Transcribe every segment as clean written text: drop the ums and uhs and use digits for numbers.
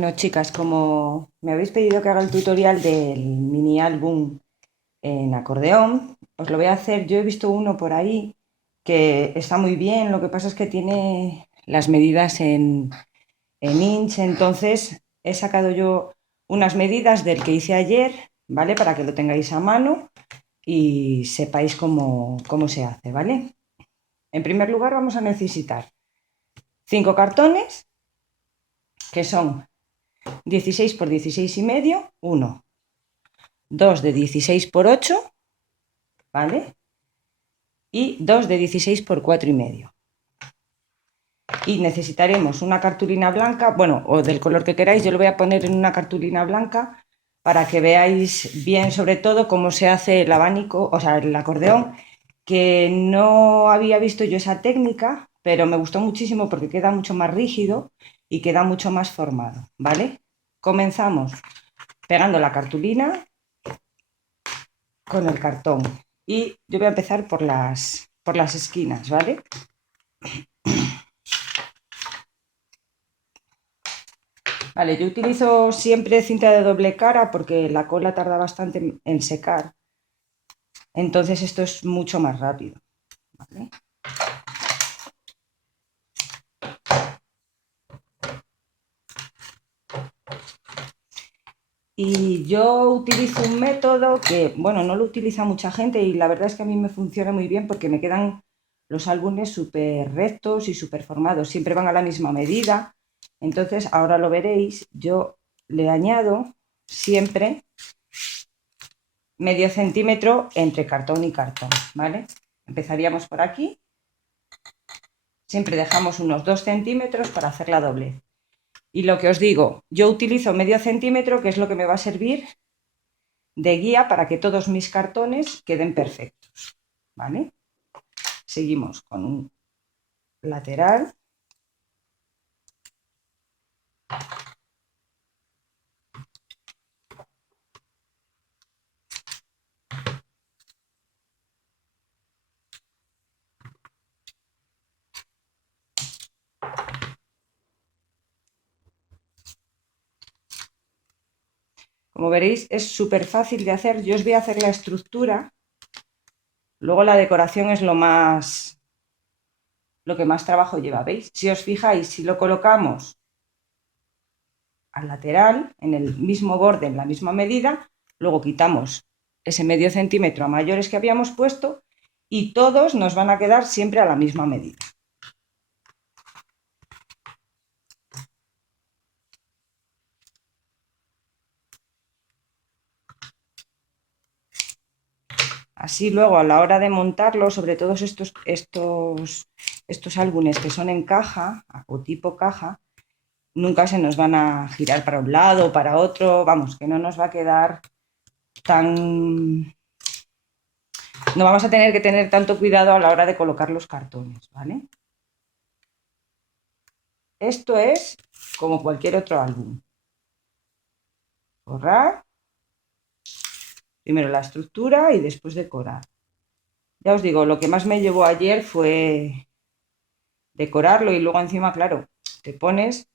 Bueno, chicas, como me habéis pedido que haga el tutorial del mini álbum en acordeón, os lo voy a hacer. Yo he visto uno por ahí que está muy bien, lo que pasa es que tiene las medidas en inch, entonces he sacado yo unas medidas del que hice ayer, ¿vale? Para que lo tengáis a mano y sepáis cómo se hace, ¿vale? En primer lugar vamos a necesitar 5 cartones, que son 16 por 16 y medio, uno. Dos de 16 por 8, ¿vale? Y dos de 16 por 4 y medio. Y necesitaremos una cartulina blanca, bueno, o del color que queráis. Yo lo voy a poner en una cartulina blanca para que veáis bien, sobre todo, cómo se hace el abanico, o sea, el acordeón, que no había visto yo esa técnica, pero me gustó muchísimo porque queda mucho más rígido y queda mucho más formado, ¿vale? Comenzamos pegando la cartulina con el cartón. Y yo voy a empezar por las esquinas, ¿vale? Vale, yo utilizo siempre cinta de doble cara porque la cola tarda bastante en secar. Entonces esto es mucho más rápido, ¿vale? Y yo utilizo un método que, bueno, no lo utiliza mucha gente y la verdad es que a mí me funciona muy bien porque me quedan los álbumes súper rectos y súper formados, siempre van a la misma medida. Entonces, ahora lo veréis, yo le añado siempre medio centímetro entre cartón y cartón, ¿vale? Empezaríamos por aquí, siempre dejamos unos 2 centímetros para hacer la doblez. Y lo que os digo, yo utilizo medio centímetro, que es lo que me va a servir de guía para que todos mis cartones queden perfectos, ¿vale? Seguimos con un lateral. Como veréis, es súper fácil de hacer. Yo os voy a hacer la estructura, luego la decoración es lo que más trabajo lleva, ¿veis? Si os fijáis, si lo colocamos al lateral, en el mismo borde, en la misma medida, luego quitamos ese medio centímetro a mayores que habíamos puesto y todos nos van a quedar siempre a la misma medida. Así luego a la hora de montarlo, sobre todo estos álbumes que son en caja o tipo caja, nunca se nos van a girar para un lado o para otro, vamos, que no nos va a quedar tan... No vamos a tener que tener tanto cuidado a la hora de colocar los cartones, ¿vale? Esto es como cualquier otro álbum. Forrar, primero la estructura y después decorar. Ya os digo, lo que más me llevó ayer fue decorarlo y luego encima, claro, te pones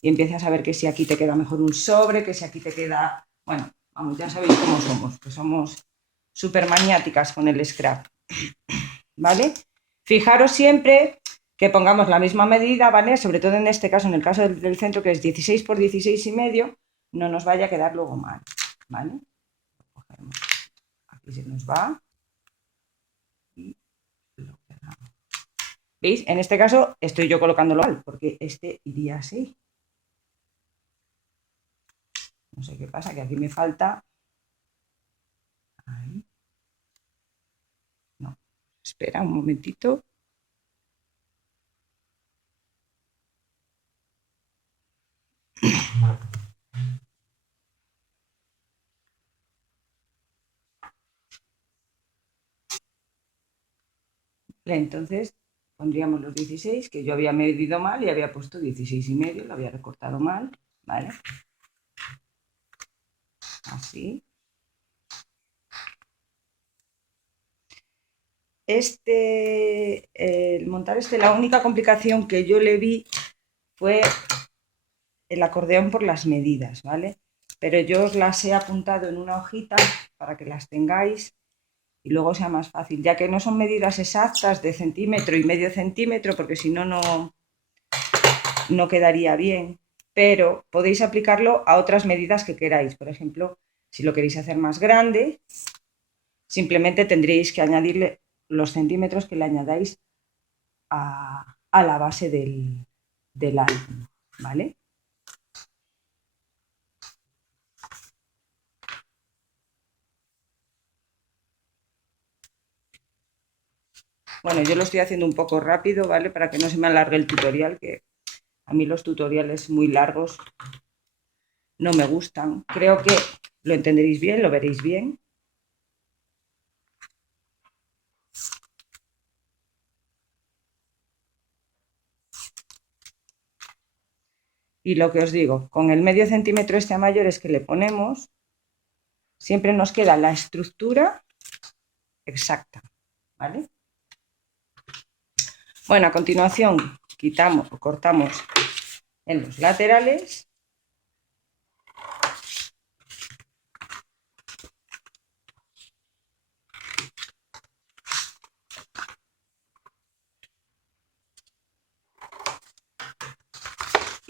y empiezas a ver que si aquí te queda mejor un sobre, que si aquí te queda... Bueno, vamos, ya sabéis cómo somos, que somos súper maniáticas con el scrap, ¿vale? Fijaros siempre que pongamos la misma medida, ¿vale? Sobre todo en este caso, en el caso del centro, que es 16 por 16 y medio, no nos vaya a quedar luego mal, ¿vale? Aquí se nos va y lo pegamos. ¿Veis? En este caso estoy yo colocándolo mal, porque este iría así. No sé qué pasa, que aquí me falta... Ahí. No, espera un momentito. Entonces pondríamos los 16, que yo había medido mal y había puesto 16 y medio, lo había recortado mal, ¿vale? Así. El montar la única complicación que yo le vi fue el acordeón por las medidas, ¿vale? Pero yo os las he apuntado en una hojita para que las tengáis y luego sea más fácil, ya que no son medidas exactas de centímetro y medio centímetro, porque si no, no quedaría bien, pero podéis aplicarlo a otras medidas que queráis. Por ejemplo, si lo queréis hacer más grande, simplemente tendréis que añadirle los centímetros que le añadáis a la base del álbum, ¿vale? Bueno, yo lo estoy haciendo un poco rápido, ¿vale? Para que no se me alargue el tutorial, que a mí los tutoriales muy largos no me gustan. Creo que lo entenderéis bien, lo veréis bien. Y lo que os digo, con el medio centímetro este a mayores que le ponemos, siempre nos queda la estructura exacta, ¿vale? Bueno, a continuación quitamos o cortamos en los laterales.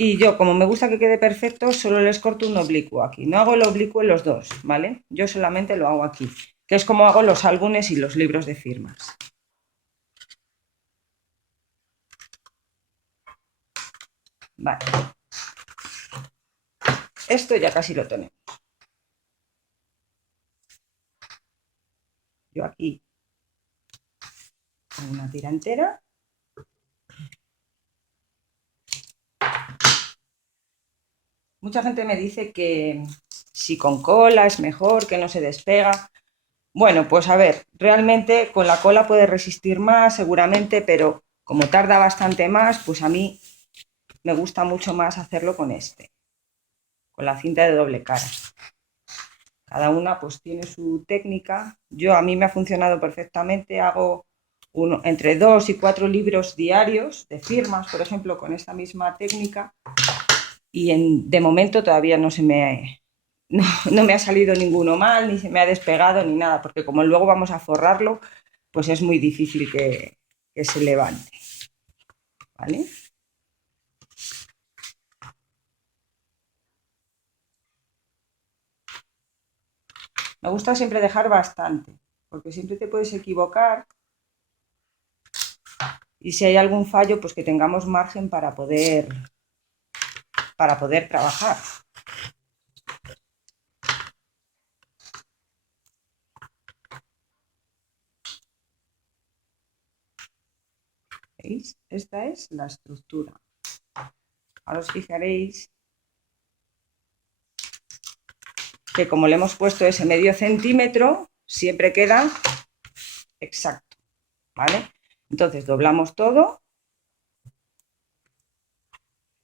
Y yo, como me gusta que quede perfecto, solo les corto un oblicuo aquí. No hago el oblicuo en los dos, ¿vale? Yo solamente lo hago aquí, que es como hago los álbumes y los libros de firmas. Vale. Esto ya casi lo tenemos. Yo aquí hago una tira entera. Mucha gente me dice que si con cola es mejor, que no se despega. Bueno, pues a ver, realmente con la cola puede resistir más, seguramente, pero como tarda bastante más, pues a mí me gusta mucho más hacerlo con con la cinta de doble cara. Cada una pues tiene su técnica. A mí me ha funcionado perfectamente, hago entre 2 y 4 libros diarios de firmas, por ejemplo, con esta misma técnica, y de momento todavía no me ha salido ninguno mal, ni se me ha despegado, ni nada, porque como luego vamos a forrarlo, pues es muy difícil que se levante, ¿vale? Me gusta siempre dejar bastante, porque siempre te puedes equivocar y si hay algún fallo, pues que tengamos margen para poder trabajar. ¿Veis? Esta es la estructura. Ahora os fijaréis que como le hemos puesto ese medio centímetro, siempre queda exacto, ¿vale? Entonces doblamos todo.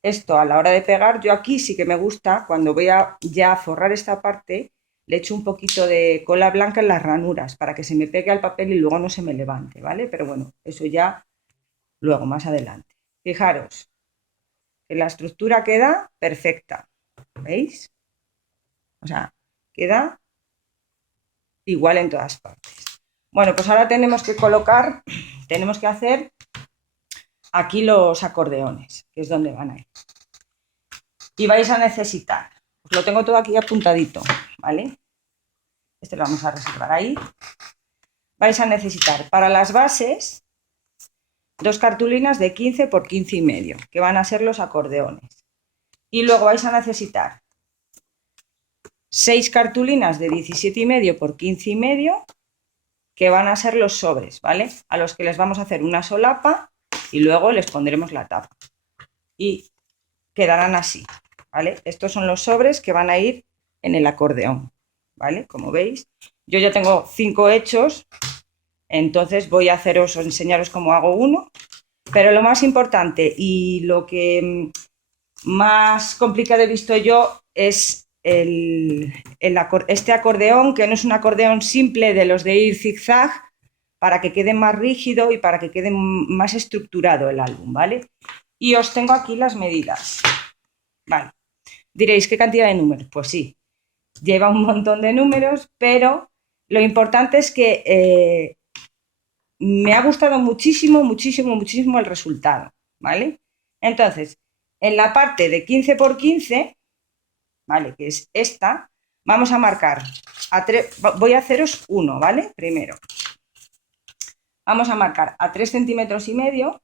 Esto a la hora de pegar, yo aquí sí que me gusta, cuando voy a ya forrar esta parte, le echo un poquito de cola blanca en las ranuras para que se me pegue al papel y luego no se me levante, ¿vale? Pero bueno, eso ya luego, más adelante. Fijaros que la estructura queda perfecta, ¿veis? O sea, queda igual en todas partes. Bueno, pues ahora tenemos que hacer aquí los acordeones, que es donde van a ir. Y vais a necesitar, os lo tengo todo aquí apuntadito, ¿vale? Este lo vamos a reservar ahí. Vais a necesitar para las bases 2 cartulinas de 15 por 15 y medio, que van a ser los acordeones. Y luego vais a necesitar 6 cartulinas de 17 y medio por 15 y medio, que van a ser los sobres, ¿vale? A los que les vamos a hacer una solapa y luego les pondremos la tapa. Y quedarán así, ¿vale? Estos son los sobres que van a ir en el acordeón, ¿vale? Como veis, yo ya tengo 5 hechos, entonces voy a enseñaros cómo hago uno, pero lo más importante y lo que más complicado he visto yo es este acordeón, que no es un acordeón simple de los de ir zigzag, para que quede más rígido y para que quede más estructurado el álbum, ¿vale? Y os tengo aquí las medidas, ¿vale? Diréis, ¿qué cantidad de números? Pues sí, lleva un montón de números, pero lo importante es que me ha gustado muchísimo, muchísimo, muchísimo el resultado, ¿vale? Entonces, en la parte de 15 por 15, ¿vale? Que es esta, vamos a marcar, voy a haceros uno, ¿vale? Primero, vamos a marcar a 3 centímetros y medio,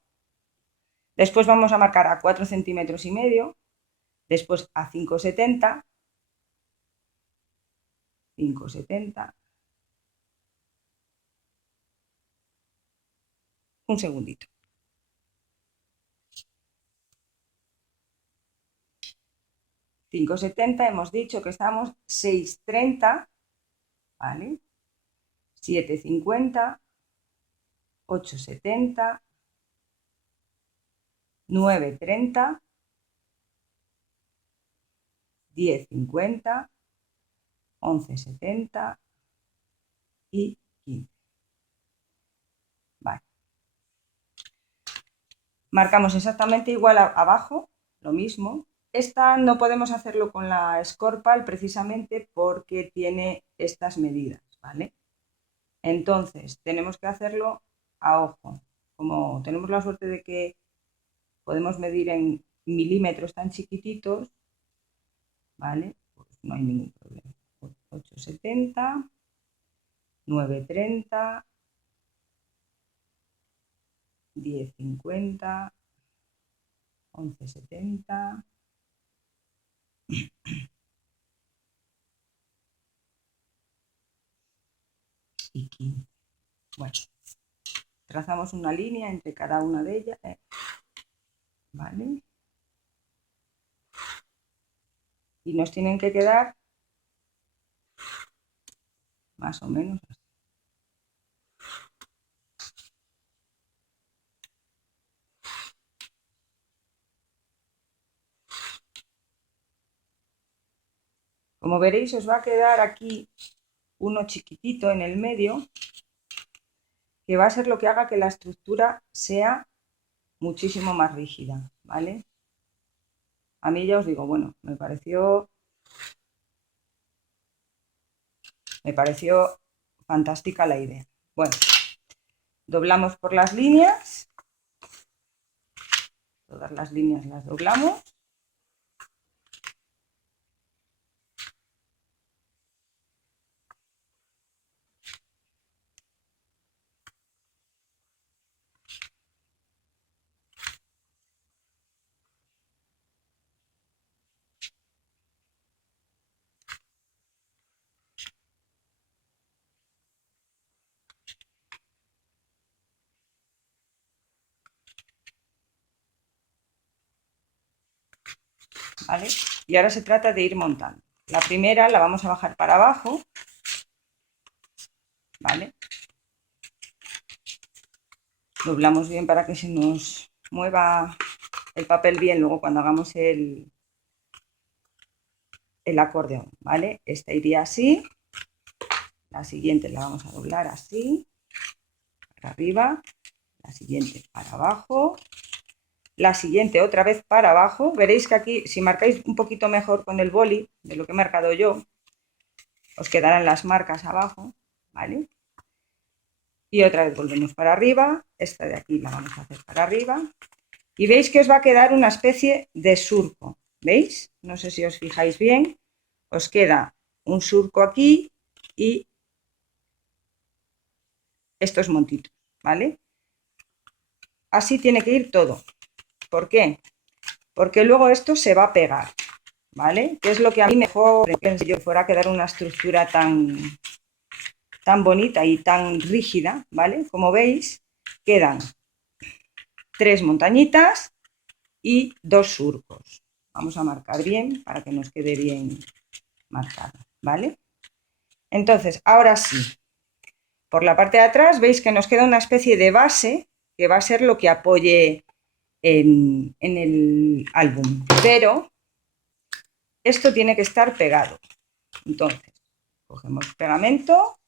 después vamos a marcar a 4 centímetros y medio, después a 5,70, 5,70, un segundito. 5,70, hemos dicho que estamos 6,30, ¿vale? 7,50, 8,70, 9,30, 10,50, 11,70 y 15. Vale. Marcamos exactamente igual abajo, lo mismo. Esta no podemos hacerlo con la Scorpal precisamente porque tiene estas medidas, ¿vale? Entonces, tenemos que hacerlo a ojo. Como tenemos la suerte de que podemos medir en milímetros tan chiquititos, ¿vale? Pues no hay ningún problema. 8,70, 9,30, 10,50, 11,70 y 15. Bueno, trazamos una línea entre cada una de ellas, ¿vale? Y nos tienen que quedar más o menos así. Como veréis, os va a quedar aquí uno chiquitito en el medio, que va a ser lo que haga que la estructura sea muchísimo más rígida, ¿vale? A mí ya os digo, bueno, me pareció fantástica la idea. Bueno, doblamos por las líneas, todas las líneas las doblamos. ¿Vale? Y ahora se trata de ir montando. La primera la vamos a bajar para abajo, ¿vale? Doblamos bien para que se nos mueva el papel bien luego cuando hagamos el acordeón, ¿vale? Esta iría así, la siguiente la vamos a doblar así, para arriba, la siguiente para abajo, la siguiente otra vez para abajo. Veréis que aquí, si marcáis un poquito mejor con el boli de lo que he marcado yo, os quedarán las marcas abajo, ¿vale? Y otra vez volvemos para arriba, esta de aquí la vamos a hacer para arriba, y veis que os va a quedar una especie de surco, ¿veis? No sé si os fijáis bien, os queda un surco aquí y estos montitos, ¿vale? Así tiene que ir todo. ¿Por qué? Porque luego esto se va a pegar, ¿vale? Que es lo que a mí mejor pensé yo fuera a quedar una estructura tan bonita y tan rígida, ¿vale? Como veis, quedan 3 montañitas y 2 surcos. Vamos a marcar bien para que nos quede bien marcado, ¿vale? Entonces, ahora sí, por la parte de atrás veis que nos queda una especie de base que va a ser lo que apoye en el álbum, pero esto tiene que estar pegado. Entonces, cogemos pegamento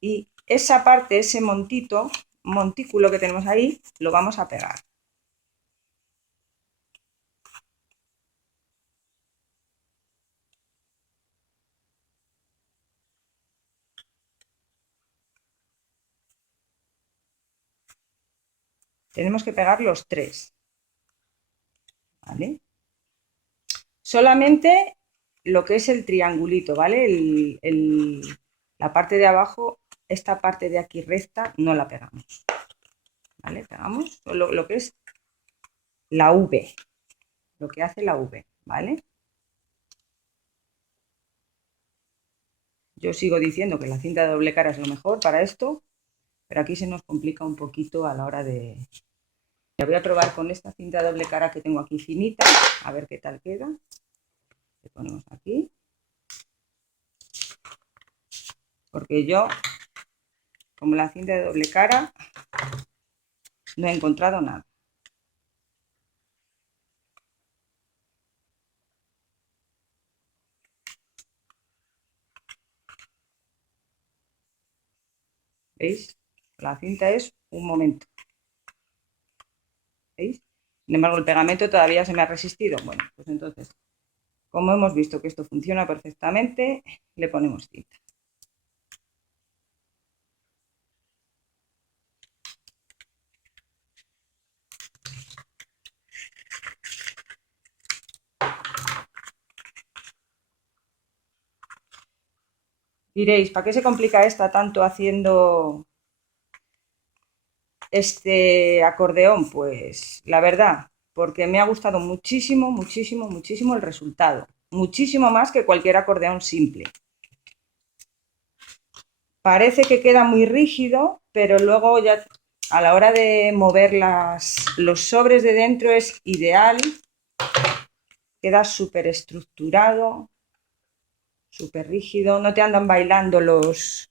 y esa parte, ese montículo que tenemos ahí, lo vamos a pegar. tenemos que pegar los 3, ¿vale? Solamente lo que es el triangulito, ¿vale? La parte de abajo, esta parte de aquí recta, no la pegamos, ¿vale? Pegamos solo lo que es la V, lo que hace la V, ¿vale? Yo sigo diciendo que la cinta de doble cara es lo mejor para esto, pero aquí se nos complica un poquito a la hora de... La voy a probar con esta cinta de doble cara que tengo aquí finita, a ver qué tal queda. Le ponemos aquí. Porque yo, como la cinta de doble cara, no he encontrado nada. ¿Veis? La cinta es un momento. ¿Veis? Sin embargo, el pegamento todavía se me ha resistido. Bueno, pues entonces, como hemos visto que esto funciona perfectamente, le ponemos cinta. Diréis, ¿para qué se complica esta tanto haciendo este acordeón? Pues la verdad, porque me ha gustado muchísimo, muchísimo, muchísimo el resultado. Muchísimo más que cualquier acordeón simple. Parece que queda muy rígido, pero luego ya a la hora de mover los sobres de dentro es ideal. Queda súper estructurado, súper rígido. No te andan bailando los...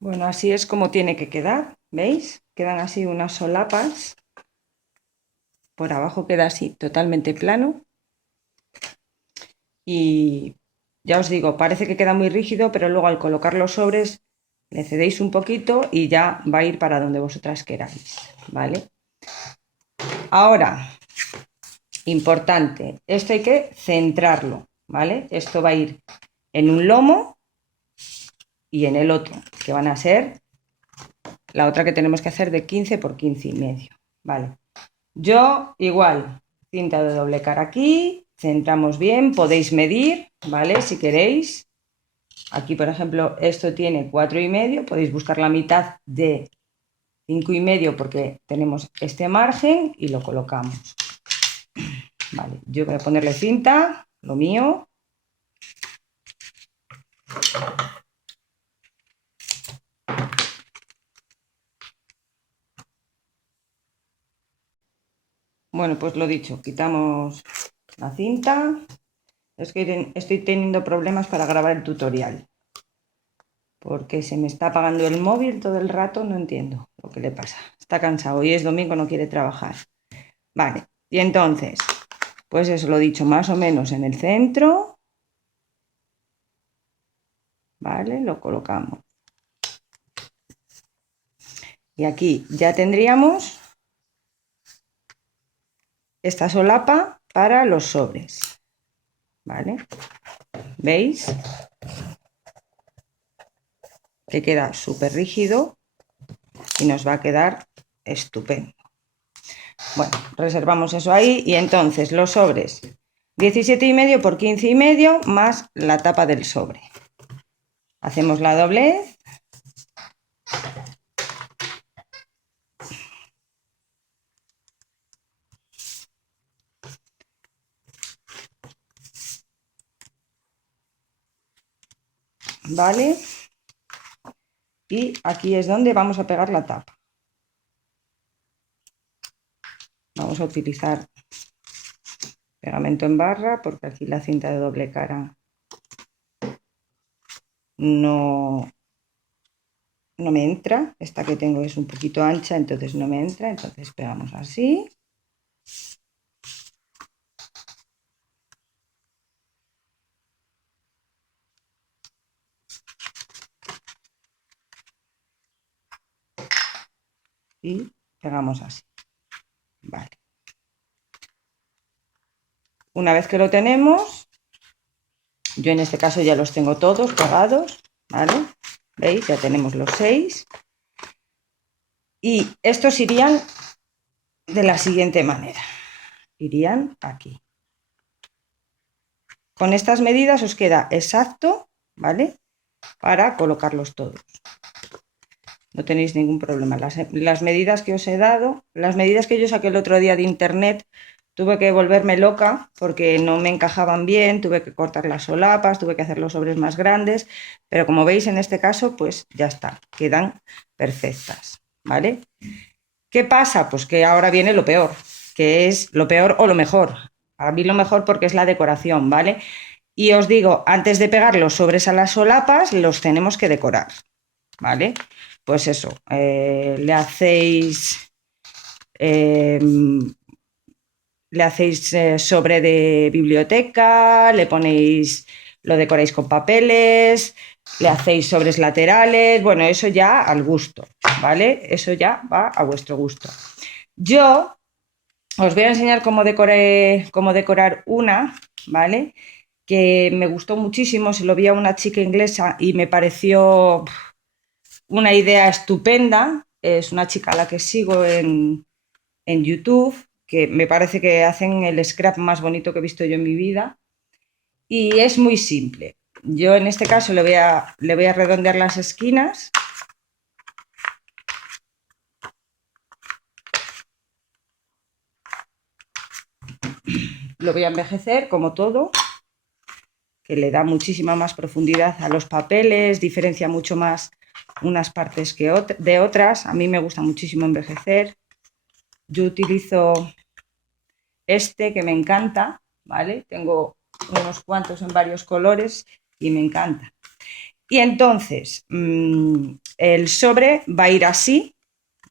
Bueno, así es como tiene que quedar, ¿veis? Quedan así unas solapas. Por abajo queda así totalmente plano. Y ya os digo, parece que queda muy rígido, pero luego al colocar los sobres le cedéis un poquito y ya va a ir para donde vosotras queráis, ¿vale? Ahora, importante, esto hay que centrarlo, ¿vale? Esto va a ir en un lomo y en el otro, que van a ser la otra que tenemos que hacer de 15 por 15 y medio, ¿vale? Yo igual, cinta de doble cara aquí, centramos bien, podéis medir, ¿vale? Si queréis. Aquí, por ejemplo, esto tiene 4 y medio, podéis buscar la mitad de 5 y medio porque tenemos este margen y lo colocamos. Vale, yo voy a ponerle cinta, lo mío. Bueno, pues lo dicho, quitamos la cinta. Es que estoy teniendo problemas para grabar el tutorial. Porque se me está apagando el móvil todo el rato, no entiendo lo que le pasa. Está cansado, hoy es domingo, no quiere trabajar. Vale, y entonces, pues eso lo dicho, más o menos en el centro. Vale, lo colocamos. Y aquí ya tendríamos esta solapa para los sobres. ¿Vale? ¿Veis? Que queda súper rígido y nos va a quedar estupendo. Bueno, reservamos eso ahí y entonces los sobres 17 y medio por 15 y medio más la tapa del sobre. Hacemos la doblez. ¿Vale? Y aquí es donde vamos a pegar la tapa. Vamos a utilizar pegamento en barra porque aquí la cinta de doble cara no me entra. Esta que tengo es un poquito ancha, entonces no me entra. Entonces pegamos así. Y pegamos así. Vale. Una vez que lo tenemos, Yo en este caso ya los tengo todos pegados, ¿vale? ¿Veis? Ya tenemos los 6. Y estos irían de la siguiente manera. Irían aquí. Con estas medidas os queda exacto, ¿vale? Para colocarlos todos. No tenéis ningún problema. Las medidas que os he dado, las medidas que yo saqué el otro día de internet, tuve que volverme loca porque no me encajaban bien, tuve que cortar las solapas, tuve que hacer los sobres más grandes, pero como veis en este caso, pues ya está, quedan perfectas, ¿vale? ¿Qué pasa? Pues que ahora viene lo peor, que es lo peor o lo mejor. Para mí lo mejor porque es la decoración, ¿vale? Y os digo, antes de pegar los sobres a las solapas, los tenemos que decorar, ¿vale? Pues eso, le hacéis sobre de biblioteca, le ponéis, lo decoráis con papeles, le hacéis sobres laterales, bueno, eso ya al gusto, ¿vale? Eso ya va a vuestro gusto. Yo os voy a enseñar cómo decorar una, ¿vale? Que me gustó muchísimo, se lo vi a una chica inglesa y me pareció una idea estupenda. Es una chica a la que sigo en YouTube, que me parece que hacen el scrap más bonito que he visto yo en mi vida. Y es muy simple. Yo en este caso le voy a redondear las esquinas. Lo voy a envejecer como todo, que le da muchísima más profundidad a los papeles, diferencia mucho más unas partes que de otras. A mí me gusta muchísimo envejecer. Yo utilizo este que me encanta, ¿vale? Tengo unos cuantos en varios colores y me encanta. Y entonces el sobre va a ir así,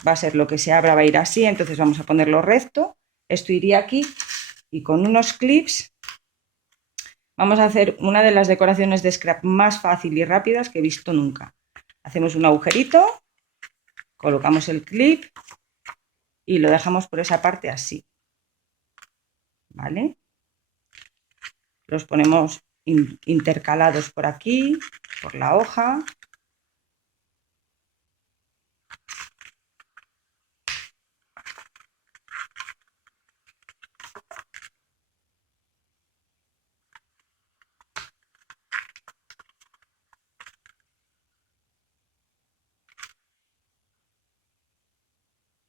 va a ser lo que se abra, va a ir así, entonces vamos a ponerlo recto, esto iría aquí y con unos clips vamos a hacer una de las decoraciones de scrap más fácil y rápidas que he visto nunca. Hacemos un agujerito, colocamos el clip y lo dejamos por esa parte así, ¿vale? Los ponemos intercalados por aquí, por la hoja.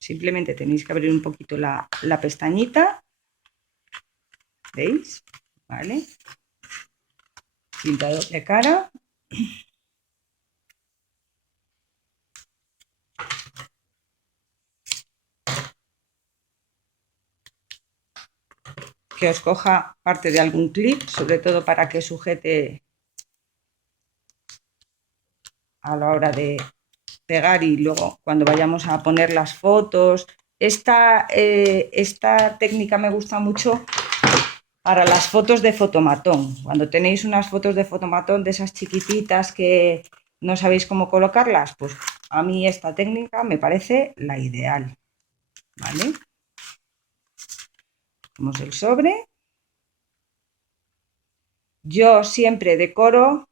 Simplemente tenéis que abrir un poquito la pestañita, ¿veis? ¿Vale? Cinta doble cara. Que os coja parte de algún clip, sobre todo para que sujete a la hora de pegar y luego cuando vayamos a poner las fotos. Esta técnica me gusta mucho para las fotos de fotomatón. Cuando tenéis unas fotos de fotomatón de esas chiquititas que no sabéis cómo colocarlas, pues a mí esta técnica me parece la ideal, ¿vale? Ponemos el sobre. Yo siempre decoro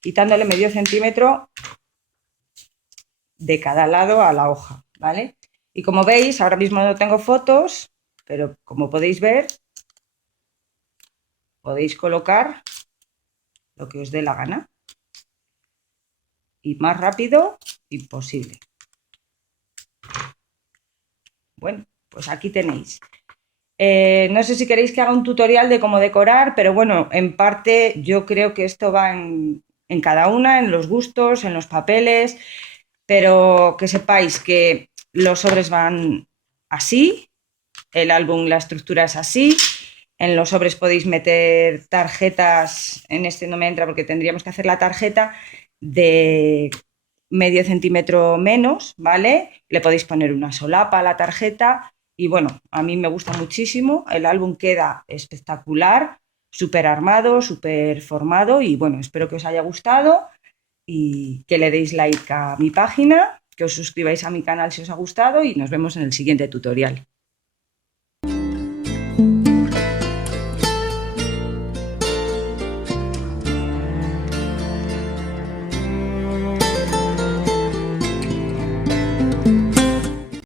quitándole medio centímetro de cada lado a la hoja, ¿vale? Y como veis, ahora mismo no tengo fotos, pero como podéis ver, podéis colocar lo que os dé la gana y más rápido imposible. Bueno, pues aquí tenéis. No sé si queréis que haga un tutorial de cómo decorar, pero bueno, en parte yo creo que esto va en cada una, en los gustos, en los papeles, pero que sepáis que los sobres van así, el álbum, la estructura es así, en los sobres podéis meter tarjetas, en este no me entra porque tendríamos que hacer la tarjeta de medio centímetro menos, ¿vale? Le podéis poner una solapa a la tarjeta y bueno, a mí me gusta muchísimo, el álbum queda espectacular, súper armado, súper formado y bueno, espero que os haya gustado y que le deis like a mi página, que os suscribáis a mi canal si os ha gustado y nos vemos en el siguiente tutorial.